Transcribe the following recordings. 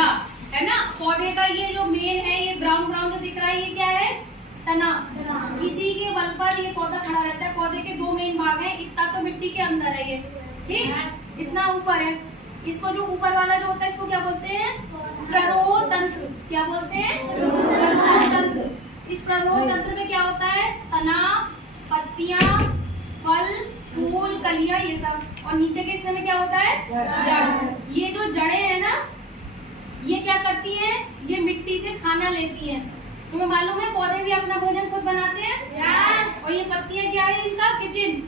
पौधा है ना। पौधे का ये जो मेन है, ये ब्राउन ब्राउन जो दिख रहा है, ये क्या है? तना। इसी के बल पर ये पौधा खड़ा रहता है। पौधे के दो मेन भाग हैं, इतना तो मिट्टी के अंदर है ये, ठीक, इतना ऊपर है। इसको जो ऊपर वाला जो होता है, इसको क्या बोलते हैं? प्ररोह तंत्र। क्या बोलते हैं? प्ररोह तंत्र। इस प्ररोह तंत्र में क्या होता है? तना, पत्तियां, फल, फूल, कलियां, ये सब। और नीचे के हिस्से में क्या होता है? जड़। ये जो जड़ें हैं ना, ये क्या करती हैं? ये मिट्टी से खाना लेती हैं। तुम्हें मालूम है पौधे भी अपना भोजन खुद बनाते हैं? यस। और ये पत्तियां क्या है इनका? किचन।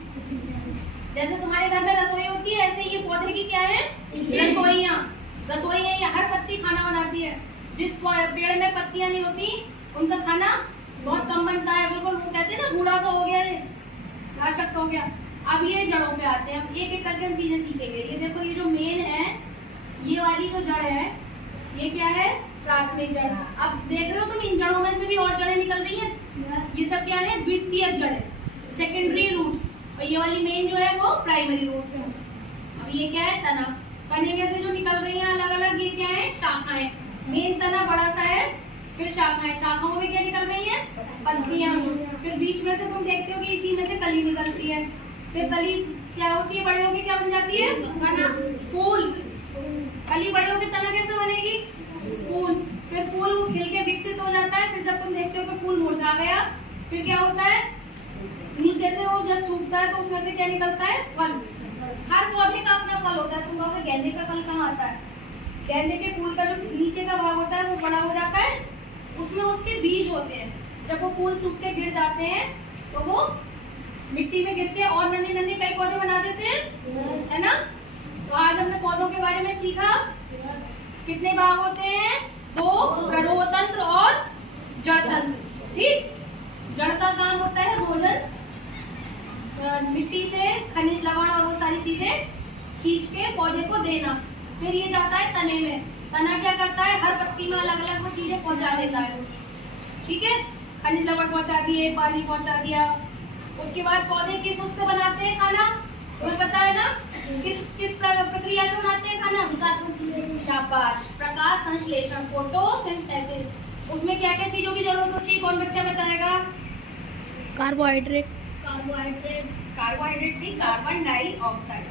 जैसे तुम्हारे घर में रसोई होती है, ऐसे ये पौधे की क्या है? रसोइयाँ। रसोई है, ये हर पत्ती खाना बनाती है। जिस पेड़ में पत्तियां नहीं होती, उनका खाना बहुत कम बनता है। बिल्कुल वो कहते हैं ना, बूढ़ा सा हो गया, अशक्त हो गया। अब ये जड़ों पे आते हैं। अब एक एक करके हम चीजें सीखेंगे। ये देखो, ये जो मेन है, ये वाली जो जड़ है, ये क्या है? प्राथमिक जड़। अब देख रहे हो तुम, इन जड़ों में से भी और जड़ें निकल रही हैं। ये सब क्या है? द्वितीयक जड़ें, सेकेंडरी रूट्स। और ये वाली मेन जो है वो प्राइमरी रूट्स में। अब ये क्या है? तना। तने में से जो निकल रही है अलग अलग, ये क्या है? शाखाएं। मेन तना बड़ा सा है, फिर शाखाएं। शाखाओं में क्या निकल रही है? पत्तियां। फिर बीच में से तुम देखते हो कि इसी में से कली निकलती है। फिर कली क्या होती है? बड़े होके क्या बन जाती है? तना। फूल। कली बड़े होके तना कैसे बनेगी? फूल। फिर फूल वो खिल के विकसित हो जाता है। फिर जब तुम देखते हो कि फूल मुरझा गया, फिर क्या होता है? नीचे से वो जब सूखता है तो उसमें से क्या निकलता है? फल। हर पौधे का अपना फल होता है। तुम कहोगे गेंदे का फल कहाँ आता है? गेंदे के फूल का जो नीचे का भाग होता है वो बड़ा हो जाता है, उसमें उसके बीज होते हैं। जब वो फूल सूख के गिर जाते हैं तो वो मिट्टी में गिरते हैं और नन्हे नन्हे कई पौधे बना देते हैं, है ना। तो आज हमने पौधों के बारे में सीखा। कितने भाग होते हैं? दो, प्ररोह तंत्र और जड़ तंत्र। ठीक, जड़ का काम होता है भोजन, मिट्टी से खनिज लवण और वो सारी चीजें खींच के पौधे को देना। फिर ये जाता है तने में। तना क्या करता है? हर पत्ती में अलग अलग वो चीजें पहुंचा देता है, ठीक है। खनिज लवण पहुंचा दिए, पानी पहुंचा दिया। उसके बाद पौधे किस उससे बनाते हैं खाना? तुम्हें पता है ना? किस प्रक्रिया से बनाते हैं खाना? शाबाश, प्रकाश संश्लेषण, फोटोसिंथेसिस। उसमें क्या क्या चीजों की जरूरत होती है? कौन बच्चा बताएगा? कार्बोहाइड्रेट। कार्बोहाइड्रेट नहीं, कार्बन डाइऑक्साइड,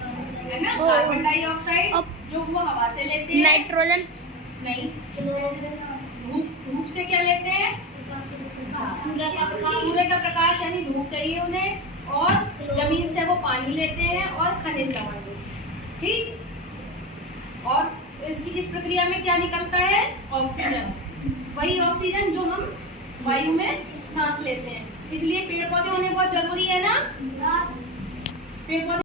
है ना। कार्बन डाइऑक्साइड जो वो हवा से लेते हैं। नाइट्रोजन नहीं, धूप से क्या लेते हैं? सूर्य का प्रकाश, यानी धूप चाहिए उन्हें। और जमीन से वो पानी लेते हैं और खनिज लवण, ठीक। और इस प्रक्रिया में क्या निकलता है? ऑक्सीजन। वही ऑक्सीजन जो हम वायु में सांस लेते हैं। इसलिए पेड़ पौधे होने बहुत जरूरी है ना। पेड़ पौधे